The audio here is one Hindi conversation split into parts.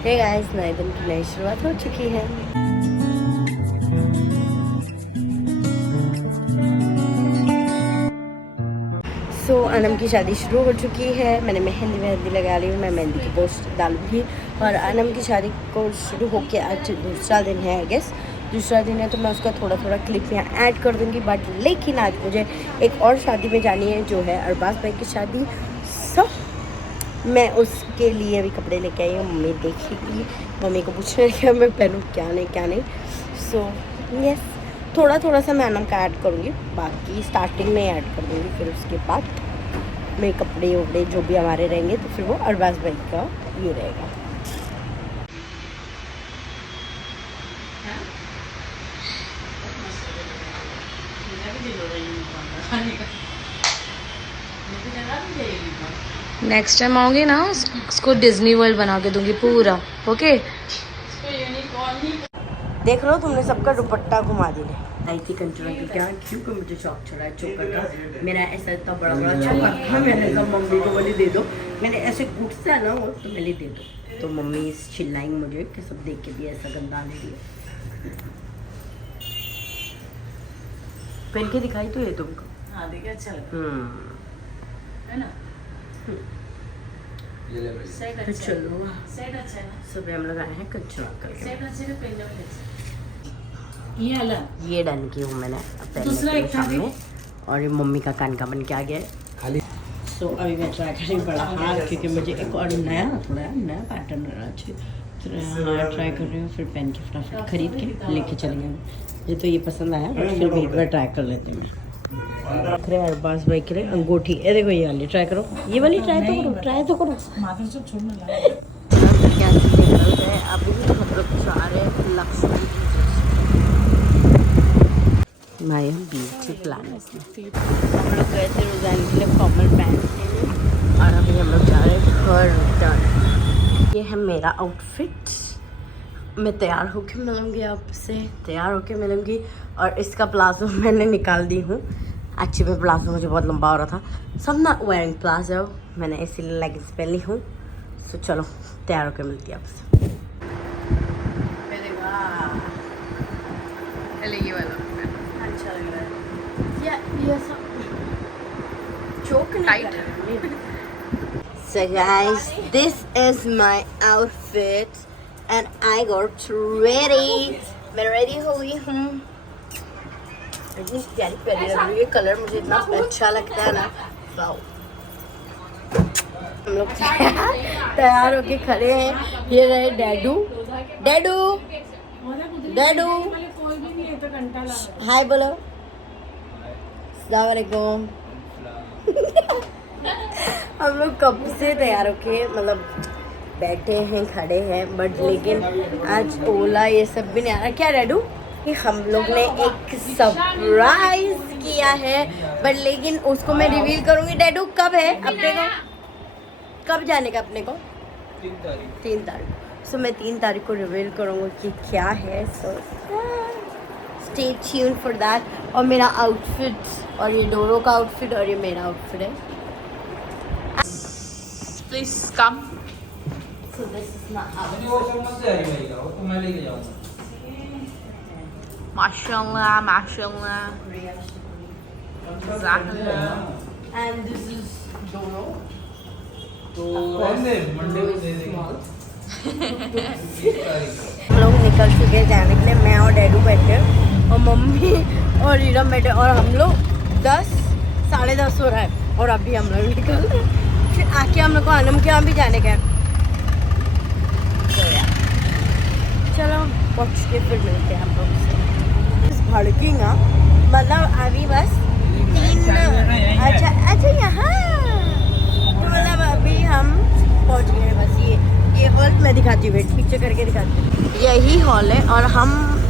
हे गाइस, नए दिन की नई शुरुआत हो चुकी है। अनम की शादी शुरू हो चुकी है। मैंने मेहंदी लगा ली हूँ। मैं मेहंदी की पोस्ट डालूंगी और अनम की शादी को शुरू होके आज दूसरा दिन है, आई गेस दूसरा दिन है, तो मैं उसका थोड़ा थोड़ा क्लिप यहाँ ऐड कर दूँगी। बट लेकिन आज मुझे एक और शादी में जानी है, जो है अरबाज भाई की शादी। सो मैं उसके लिए अभी कपड़े लेके आई हूँ। मम्मी देखेगी, मम्मी को पूछ रही है मैं पहनूँ क्या नहीं। सो यस, थोड़ा थोड़ा सा मैं अनम का ऐड करूँगी, बाकी स्टार्टिंग में ऐड कर दूँगी। फिर उसके बाद में कपड़े वपड़े जो भी हमारे रहेंगे तो फिर वो अरबाज भाई का ये रहेगा। नेक्स्ट टाइम आऊंगी ना उसको डिज्नी वर्ल्ड बना के दूंगी पूरा। ओके, देख लो तुमने सबका दुपट्टा घुमा दिया। आई थी कंचना की क्या, क्योंकि मुझे शौक चढ़ा है चोकर का। मेरा ऐसा इतना बड़ा बड़ा चोकर था, मैंने कहा मम्मी को बोली दे दो। मैंने ऐसे घुटता है ना वो, तो मैंने दे दो, तो मम्मी चिल्लाएंगे मुझे कि सब देख के भी ऐसा गंदा नहीं दिया। पहन के दिखाई तो ये तुमको। हाँ देखिए, अच्छा लगा है ना। सेट अच्छा चलो सेट अच्छा है ना। सुबह हम लोग आए हैं कंचना करके। सेट अच्छे से पहन लो। ये अलग ये डन की हूँ मैंने दूसरा एक था सामने, और ये मम्मी का कान का बन के आ गया खाली। सो अभी मैं ट्राई करेंगे बड़ा हार, क्योंकि मुझे एक और थोड़ा नया पैटर्न अच्छे हाँ ट्राई कर रही हूँ। फिर पहन के फटाफट खरीद के लेके चलेंगे। मुझे तो ये पसंद आया, बट फिर भी एक बार ट्राई कर लेते हैं। रख रहे अरबाज भाई के लिए अंगूठी। ये देखो ये वाली ट्राई करो, ये वाली ट्राई तो करो। अभी हम लोग जा रहे हैं लक्ष्मी माया ब्यूटी प्लान। हम लोग गए थे रोजाना के लिए फॉर्मल पैंट लेने, और अभी हम लोग जा रहे हैं घर रिटर्न। ये है मेरा आउटफिट। मैं तैयार होके मिलूँगी आपसे, तैयार होके मिलूँगी। और इसका प्लाजो मैंने निकाल दी हूँ। एक्चुअली में प्लाजो मुझे बहुत लंबा हो रहा था, सो I'm not wearing प्लाजो, मैंने इसीलिए लेगिंग्स पहन ली हूँ। सो चलो तैयार होके मिलती है आपसे। ये वाला अच्छा लग रहा है ये सब चोक tight. So guys, this is my outfit and I got ready. मैं ready हुई हूँ। इतनी प्यारी प्यारी लग रही है, कलर मुझे इतना अच्छा लगता है ना। वाओ, हम लोग तैयार होके खड़े हैं। ये रहे डैडू हाय बोलो। अस्सलाम वालेकुम। हम लोग कब से तैयार होके मतलब बैठे हैं, खड़े हैं, बट लेकिन आज ओला ये सब भी नहीं आ रहा। क्या डैडू, कि हम लोग ने एक सरप्राइज किया है, बट लेकिन उसको मैं रिवील करूंगी। डैडू कब है अपने को, कब जाने का अपने को? 3 तारीख। सो मैं 3 तारीख को रिवील करूंगी कि क्या है। So stay tune for that. और मेरा आउटफिट, और ये डोरो का आउटफिट, और ये मेरा आउटफिट है। Please come. So this is my outfit. माशाल्लाह माशाल्लाह। And this is Doro. हम लोग निकल चुके हैं जाने के लिए। मैं और डैडू बैठे और मम्मी और रीरम बैठे, और हम लोग 10 साढ़े 10 हो रहा है, और अभी हम लोग निकल रहे हैं। फिर आके हम लोग को अनम के यहाँ भी जाने का है। चलो पहुँच के फिर मिलते हैं हम लोग से। भड़केगा मतलब अभी बस 3। अच्छा यहाँ तो मतलब अभी हम पहुँच गए। बस ये हॉल मैं दिखाती हूँ, पिक्चर करके दिखाती हूँ। यही हॉल है, और हम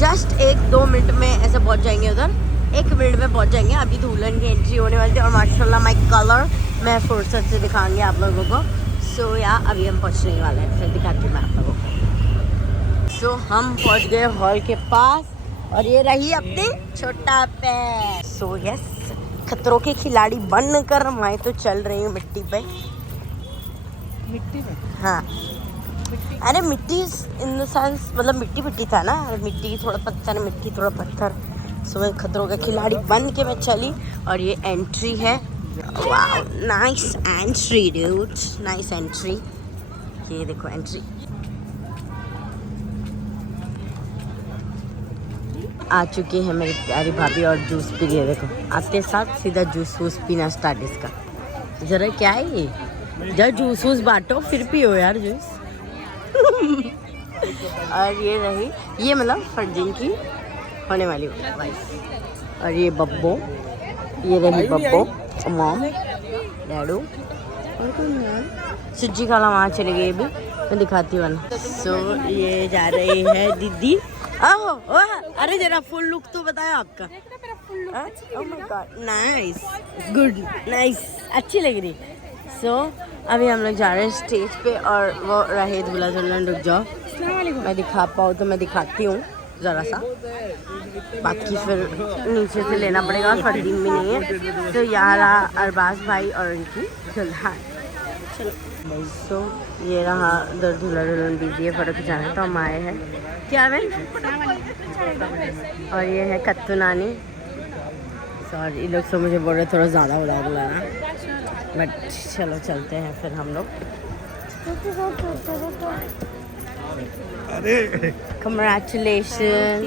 जस्ट 1-2 मिनट में ऐसे पहुँच जाएंगे उधर। 1 मिनट में पहुँच जाएंगे। अभी दुल्हन की एंट्री होने वाली थी, और माशाल्लाह माय कलर मैं फुर्सत से दिखाऊंगी आप लोगों को। सो अभी हम पहुँचने वाले हैं, फिर दिखाती हूँ मैं आप लोगों को। सो हम पहुँच गए हॉल के पास, और ये रही अपनी छोटा पैर। सो यस, खतरों के खिलाड़ी बनकर मैं तो चल रही हूँ मिट्टी पे। हाँ, अरे मिट्टी इन द सेंस मतलब मिट्टी मिट्टी था ना, मिट्टी थोड़ा पत्थर मिट्टी थोड़ा पत्थर। सो मैं खतरों का खिलाड़ी बन के मैं चली और ये एंट्री है। Wow nice entry dude, nice entry. ये देखो एंट्री। आ चुकी है मेरी प्यारी भाभी और जूस पी रही है। देखो आते साथ सीधा जूस वूस पीना स्टार्ट इसका। जरा क्या है ये, जरा जूस वूस बांटो फिर पियो यार जूस। और ये रही, ये मतलब फर्जिन की होने वाली वाइफ। और ये बब्बो, ये रही बब्बो मॉम डैडू। और कौन यार, सुज्जी खाला वहाँ चली गई अभी, मैं दिखाती हूँ ना। सो ये जा रही है दीदी। आहो अरे जरा फुल लुक तो बताया आपका। Oh my God nice good nice, अच्छी लग रही। सो अभी हम लोग जा रहे हैं स्टेज पे और वो रहे दूल्हा दुल्हन। रुक जाओ मैं दिखा पाऊँ तो मैं दिखाती हूँ ज़रा सा, बाकी फिर नीचे से लेना पड़ेगा, फर्दीन भी नहीं है। तो यहाँ रहा अरबाज भाई और उनकी दुल्हन। चलो सो ये रहा उधर दूल्हा दुल्हन बिजी है फोटो खिंचाना, तो हम आए हैं क्या मैं। और ये है कत्तू नानी। सॉरी ये लोग सब मुझे बोल रहे थोड़ा ज़्यादा बुलाना, बट चलो चलते हैं फिर हम लोग। कंग्रेचुलेशन।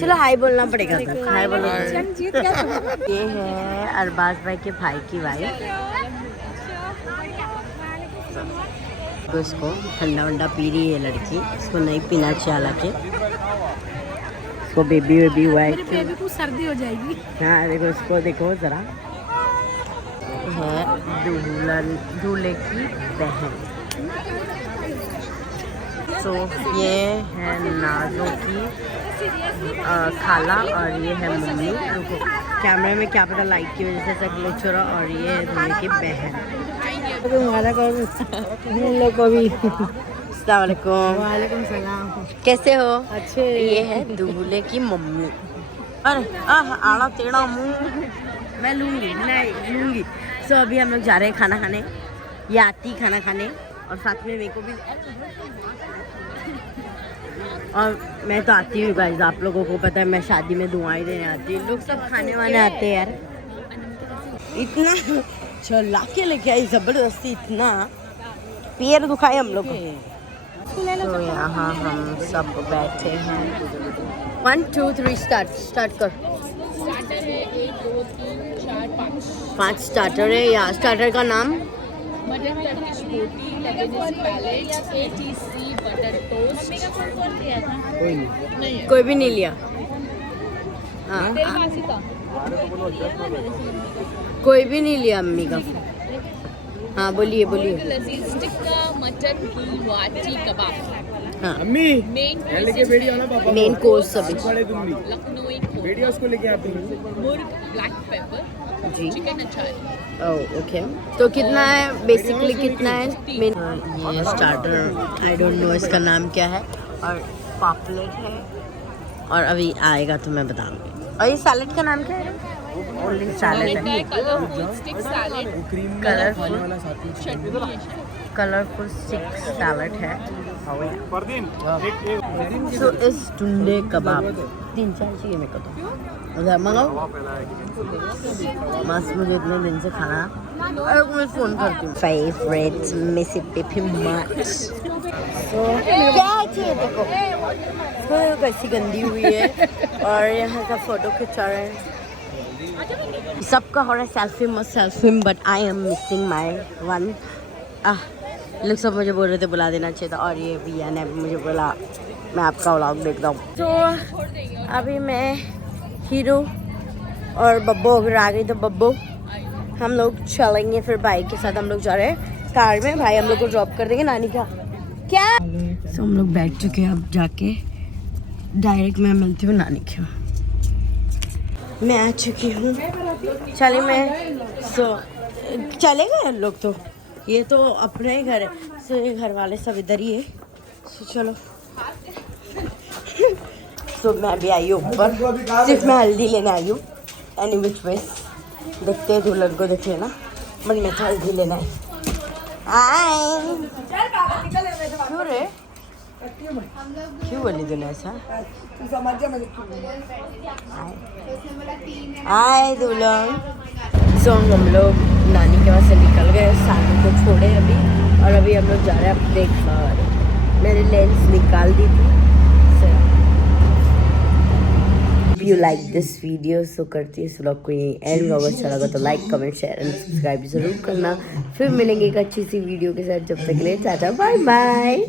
चलो हाय बोलना पड़ेगा था, हाय बोलो। ये है अरबाज भाई के भाई की वाइफ। उसको ठंडा वंडा पी रही है लड़की, इसको नहीं पीना चाहिए हालांकि, इसको बेबी हुआ है। बेबी को सर्दी हो जाएगी। हाँ देखो इसको, देखो ज़रा है दूल्हे की बहन। तो ये है नाजो की खाला और ये है मम्मी। रुको कैमरे में क्या पता लाइट की वजह से ऐसा ग्लिच हो रहा। और ये है दूल्हे की बहन। लोग को भी अस्सलाम वालेकुम। कैसे हो? अच्छे। ये है दूल्हे की मम्मी। अरे आड़ा टेढ़ा मुंह मैं लूँगी। सो अभी हम लोग जा रहे हैं खाना खाने, या आती खाना खाने, और साथ में मेरे को भी। और मैं तो आती हूँ गाइस, आप लोगों को पता है मैं शादी में दुआएं देने आती हूँ। लोग सब खाने वाने आते हैं यार। इतना चला के लेके आई ज़बरदस्ती, इतना पैर दुखाए हम लोग को। तो यहाँ हम सब बैठे हैं। 1 2 3 स्टार्ट कर। स्टार्टर है 1 2 3 4 5 स्टार्टर है। या स्टार्टर का नाम mutton Turkish boti, Lebanese platter, ATC butter toast. मेरा कौन लिया था? नहीं है। कोई भी नहीं लिया। हाँ तेरे पास ही था। कोई भी नहीं लिया अम्मी का। हाँ बोलिए लजीज टिक्का, मटन की वाटी कबाब। हाँ मेन कोर्स सभी। लखनऊ मुर्ग ब्लैक पेपर जी चिकन अचार। Oh okay. तो कितना है बेसिकली, कितना है? ये स्टार्टर आई डोंट नो इसका नाम क्या है। और पापलेट है, और अभी आएगा तो मैं बताऊंगी। और ये सैलेड का नाम क्या है? ओनली सैलेड है। Colourful stick salad, colourful stick salad है। सो इस टुंडे कबाब 3-4 चाहिए मेरे को तो। उधर मंगाओ मस्त, मुझे इतने दिन से खाना। अरे मैं फ़ोन करती हूँ। Favourite Mississippi much. तो क्या चाहिए देखो, कैसी गंदी हुई है। और यहाँ का फ़ोटो खिंचा रहे हैं। सबका हो रहा है selfie, but I am missing my one. लोग सब मुझे बोल रहे थे बुला देना चाहिए था, और ये भैया ने मुझे बोला मैं आपका व्लॉग देखता हूँ। तो अभी मैं हीरो और बब्बो अगर आ गई तो बब्बो हम लोग चलेंगे फिर बाइक के साथ। हम लोग जा रहे हैं कार में, भाई हम लोग को ड्रॉप कर देंगे नानी का क्या। तो हम लोग बैठ चुके हैं, अब जाके डायरेक्ट मैं मिलती हूँ नानी के। मैं आ चुकी हूँ, चलिए मैं चले गए लोग। तो ये तो अपने ही घर है, सो ये घर वाले सब इधर ही है। सो चलो सो मैं भी आई हूँ ऊपर, सिर्फ मैं हल्दी लेने आई हूँ। एनी विच वेज देखते हैं, दुल्हन को देख लेना, बट मैं तो हल्दी लेना है। हाय क्यों रे क्यों बोली तूने ऐसा हाय दुल्हन सो हम लोग नानी के वहाँ से निकल गए सानू को छोड़े अभी और अभी हम लोग जा रहे हैं अपने घर मैंने लेंस निकाल दी थी If you like this video so करती है इस व्लॉग को यहीं एंड व्लॉग अच्छा लगा तो like comment share and subscribe जरूर करना फिर मिलेंगे एक अच्छी सी वीडियो के साथ जब तक के लिए टाटा बाय बाय